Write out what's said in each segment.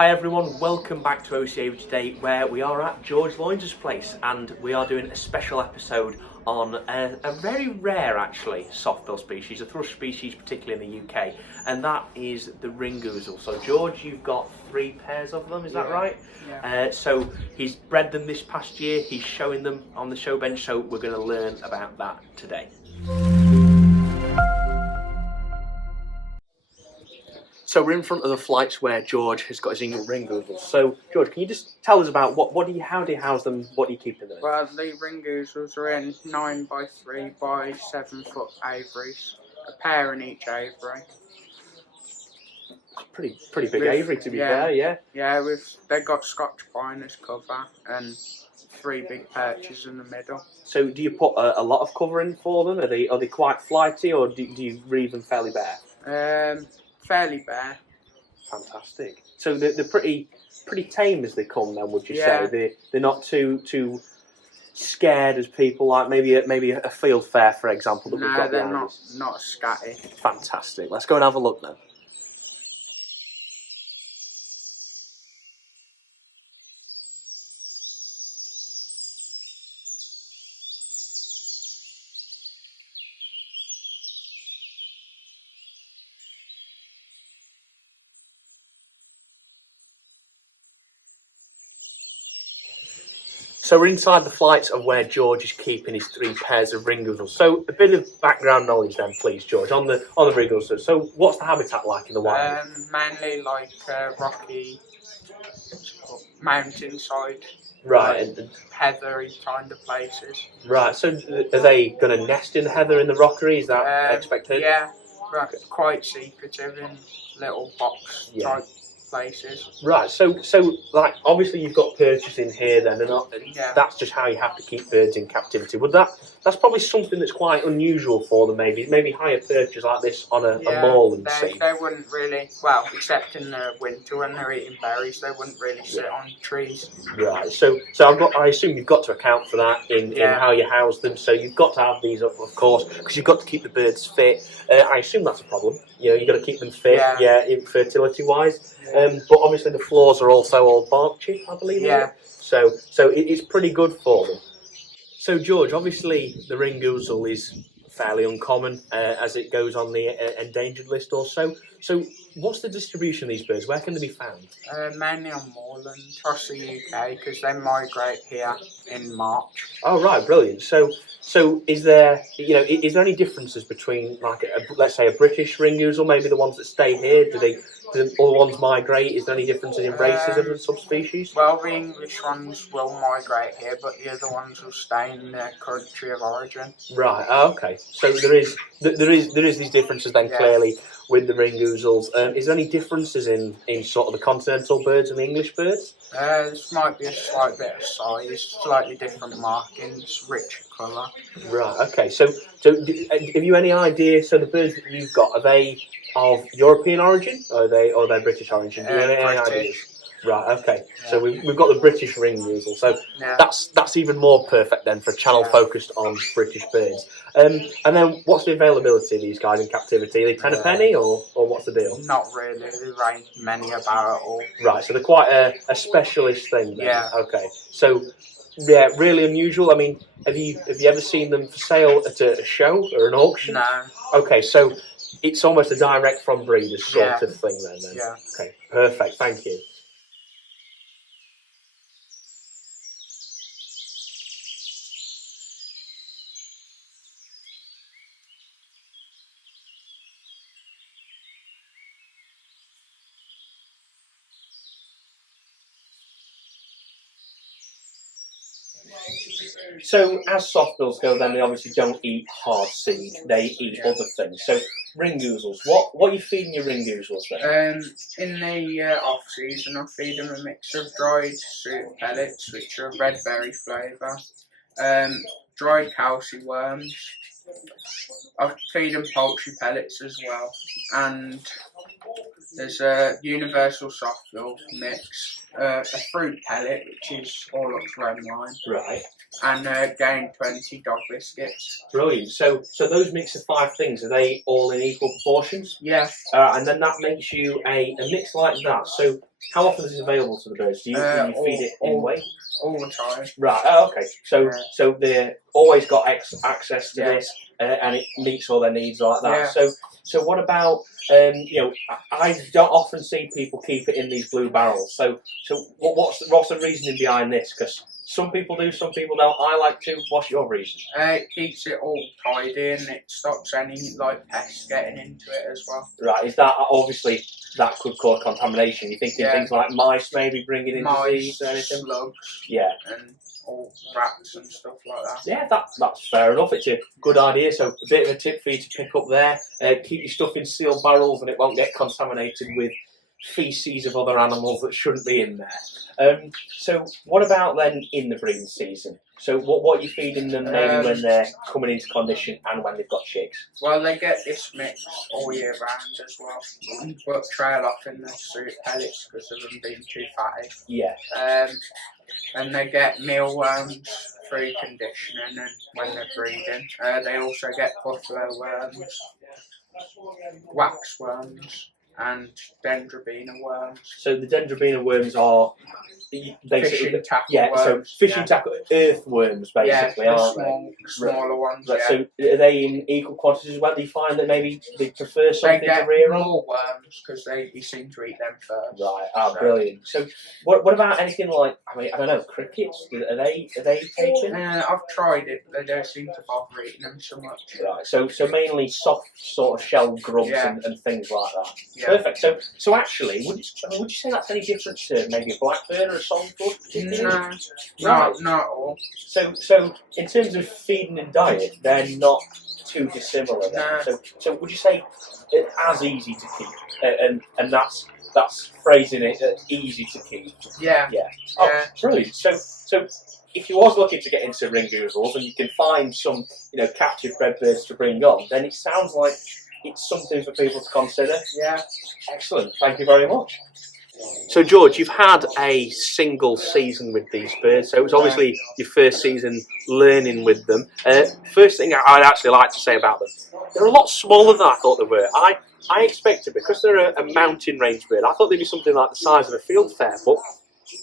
Hi everyone, welcome back to Ouzel today, where we are at George Lloyds' place, and we are doing a special episode on a very rare, actually, softbill species, a thrush species, particularly in the UK, and that is the ring ouzel. So George, you've got 3 pairs of them, is that right? Yeah. So he's bred them this past year, he's showing them on the show bench, so we're going to learn about that today. So we're in front of the flights where George has got his English ring ouzels. So George, can you just tell us about how do you house them? What do you keep in them? Well, the ring ouzels are in 9 by 3 by 7 foot aviaries, a pair in each aviary. Pretty big aviary, to be fair. Yeah. Yeah, they've got Scotch pine as cover and 3 big perches in the middle. So do you put a lot of cover in for them? Are they quite flighty, or do you leave them fairly bare? Fairly bare. Fantastic. So they're pretty tame as they come then, would you Yeah. say? They're not too scared as people like maybe a field fair, for example, that we've got they're behind us. not scatty. Fantastic. Let's go and have a look then. So we're inside the flights of where George is keeping his 3 pairs of ring ouzels. So a bit of background knowledge then, please, George, on the ring ouzels. So what's the habitat like in the wild? Mainly like rocky mountainside, Right. heathery kind of places. Right. So are they going to nest in the heather in the rockery? Is that expected? Yeah, quite secretive in little box type places. Right, so like obviously you've got perches in here then, and that's just how you have to keep birds in captivity. That's probably something that's quite unusual for them. Maybe higher perches like this on a moorland scene. They wouldn't really, well, except in the winter when they're eating berries, they wouldn't really sit on trees. Right, so I assume you've got to account for that in how you house them. So you've got to have these up, of course, because you've got to keep the birds fit. I assume that's a problem. You've got to keep them fit, fertility wise. But obviously the floors are also all bark chip, I believe. Yeah. So it's pretty good for them. So George, obviously the ring ouzel is fairly uncommon as it goes on the endangered list or so. So what's the distribution of these birds? Where can they be found? Mainly on moorland across the UK because they migrate here in March. Oh right, brilliant. So is there any differences between like let's say a British ring ouzel, maybe the ones that stay here? Do all the ones migrate? Is there any differences in races of the subspecies? Well, the English ones will migrate here, but the other ones will stay in their country of origin. Right. Oh, okay. So there is these differences then clearly with the ring ouzels. Is there any differences in sort of the continental birds and the English birds? This might be a slight bit of size, slightly different markings, richer colour. Right. Okay. So have you any idea? So the birds that you've got, are they of European origin, or are they British origin? Do you have any ideas? Right. Okay. Yeah. So we've got the British ring ouzel. So that's even more perfect then for a channel focused on British birds. And then what's the availability of these guys in captivity? Are they 10 a penny, or what's the deal? Not really. There ain't many about at all. Right. So they're quite a specialist thing then. Yeah. Okay. So yeah, really unusual. I mean, have you ever seen them for sale at a show or an auction? No. Okay. So it's almost a direct from breeders sort of thing then. Yeah. Okay. Perfect. Thank you. So as softbills go, then they obviously don't eat hard seed; they eat other things. So ring ouzels, what are you feeding your ring ouzels then? In the off season, I feed them a mix of dried suet pellets, which are red berry flavour, dried calci worms. I feed them poultry pellets as well, and There's a universal soft milk mix, a fruit pellet, which is Orlox red wine, Right. and Gain 20 dog biscuits. Brilliant. So those mix of 5 things, are they all in equal proportions? Yeah. And then that makes you a mix like that. So how often is it available to the birds? Do you feed it in weight? All the time. Right. Oh, okay. So they always got access to this, and it meets all their needs like that. Yeah. So what about I don't often see people keep it in these blue barrels. So what's the reasoning behind this? Because some people do, some people don't. I like to. What's your reason? It keeps it all tidy and it stops any pests getting into it as well. Right. Is that obviously that could cause contamination? You're thinking things like mice maybe bringing in disease or anything? Slugs. Yeah. And all rats and stuff like that. Yeah, that's fair enough. It's a good idea. So a bit of a tip for you to pick up there. Keep your stuff in sealed barrels and it won't get contaminated with feces of other animals that shouldn't be in there. So what about then in the breeding season? So what are you feeding them maybe when they're coming into condition and when they've got chicks? Well, they get this mix all year round as well, but trail off in the suet pellets because of them being too fatty. Yeah. And they get mealworms through conditioning and when they're breeding. They also get buffalo worms, waxworms, and dendrobina worms. So the dendrobina worms are basically fishing tackle so worms. fishing tackle earthworms basically, aren't they? Smaller ones. Right, Yeah. so are they in equal quantities as well? Do you find that maybe they prefer something They get to rear on? more worms because you seem to eat them first. Right. Ah, brilliant. So what about anything like I don't know, crickets? Are they taken? I've tried it, but they don't seem to bother eating them so much. Right. So mainly soft sort of shell grubs and things like that. Yeah. Perfect. So actually, would you say that's any different to maybe a blackbird or a songbuck? No, Right. not at all. So in terms of feeding and diet, they're not too dissimilar. Then. No. So would you say it's as easy to keep, and that's phrasing it easy to keep? Yeah. Yeah. Oh, brilliant. So if you was looking to get into ring ouzels and you can find some captive bred birds to bring on, then it sounds like it's something for people to consider. Yeah. Excellent. Thank you very much. So George, you've had a single season with these birds, so it was obviously your first season learning with them. First thing I'd actually like to say about them, they're a lot smaller than I thought they were. I expected, because they're a mountain range bird, I thought they'd be something like the size of a fieldfare, but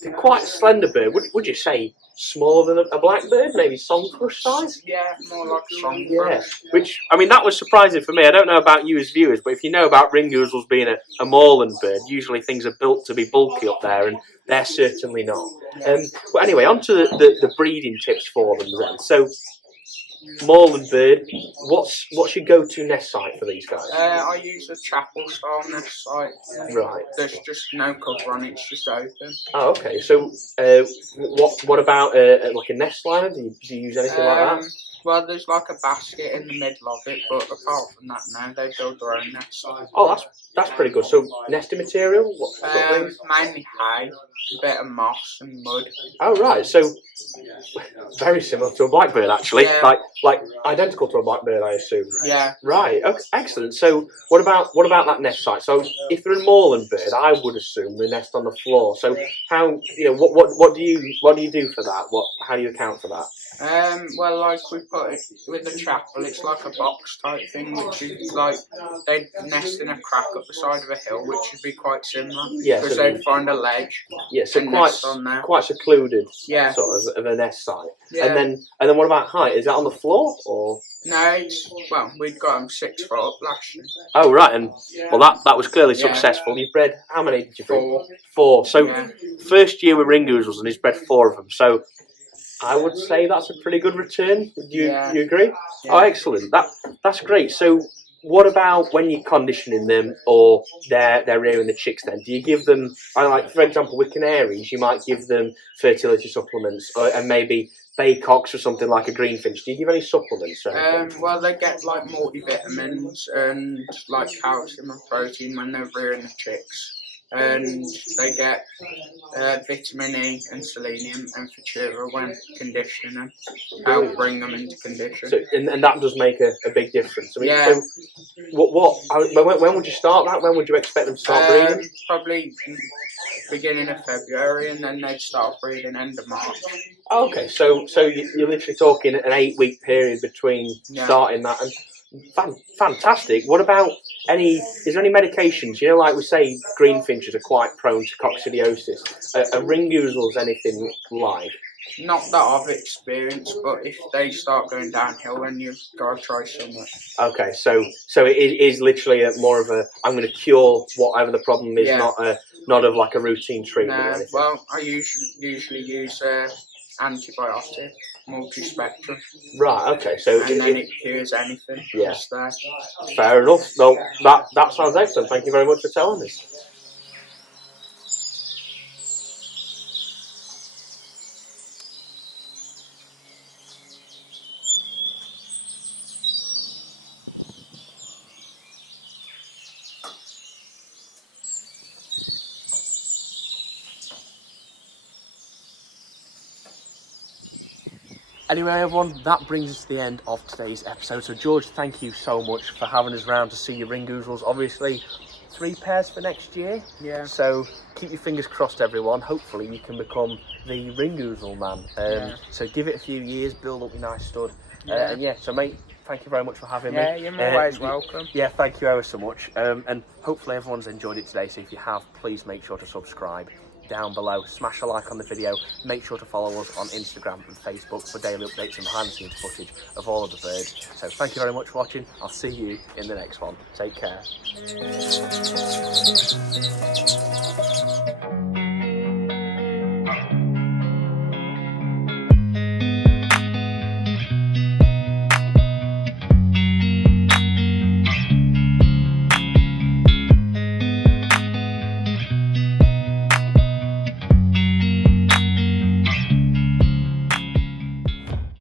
they're quite a slender bird. Would you say smaller than a blackbird, maybe songthrush size? Yeah, more like a songthrush. Yeah, which, I mean, that was surprising for me. I don't know about you as viewers, but if you know about ring ouzels being a moorland bird, usually things are built to be bulky up there, and they're certainly not. But anyway, on to the breeding tips for them then. So, moorland bird, what's your go-to nest site for these guys? I use a chapel style nest site. Right. There's just no cover on it, it's just open. Oh, okay. So, what about like a nest liner? Do you use anything like that? Well, there's like a basket in the middle of it, but apart from that, no, they build their own nest site. Oh, that's pretty good. So, nesting material? What sort of things? Mainly hay, a bit of moss and mud. Oh, right. So, very similar to a blackbird, actually. Yeah. Like identical to a blackbird, I assume. Yeah. Right. Okay, excellent. So, what about that nest site? So, if they're a moorland bird, I would assume they nest on the floor. So, how what do you do for that? How do you account for that? Well, like we put it with the chapel, it's like a box type thing, which is like they nest in a crack up the side of a hill, which would be quite similar. Yeah, because so they'd find a ledge. Yeah, so and nest on there. quite secluded. Yeah. Sort of a nest site. Yeah. And then what about height? Is that on the floor or? No, we'd got them 6 foot up last year. Oh right, and well that was clearly successful. You bred how many did you breed? 4. So first year with ring ouzels, and he's bred 4 of them. So I would say that's a pretty good return. Would you agree? Yeah. Oh, excellent. That's great. So what about when you're conditioning them or they're rearing the chicks then? Do you give them, for example, with canaries, you might give them fertility supplements and maybe baycocks or something like a greenfinch. Do you give any supplements? Well, they get multivitamins and calcium and protein when they're rearing the chicks. and they get vitamin E and selenium and Futura when conditioning them. Help bring them into condition. So, and that does make a big difference. I mean, Yeah. so when would you start that? When would you expect them to start breeding? Probably beginning of February, and then they'd start breeding end of March. Okay, so you're literally talking an 8-week period between starting that, and fantastic. What about is there any medications? You know, like we say, greenfinches are quite prone to coccidiosis. Are ring ouzels anything like? Not that I've experienced, but if they start going downhill, then you've got to try something. Okay, so it is literally more of a I'm going to cure whatever the problem is, not of like a routine treatment or anything. Well, I usually use antibiotic, multi-spectrum. Right. Okay. So and then it cures anything. Yeah. Fair enough. Well, that sounds excellent. Thank you very much for telling us. Anyway, everyone, that brings us to the end of today's episode. So, George, thank you so much for having us round to see your ring ouzels. Obviously, 3 pairs for next year. Yeah. So, keep your fingers crossed, everyone. Hopefully, you can become the ring ouzel man. So, give it a few years, build up your nice stud. So, mate, thank you very much for having me. Yeah, you're always welcome. Yeah, thank you ever so much. And hopefully, everyone's enjoyed it today. So, if you have, please make sure to subscribe down below, smash a like on the video, make sure to follow us on Instagram and Facebook for daily updates and behind the scenes footage of all of the birds. So thank you very much for watching. I'll see you in the next one. Take care.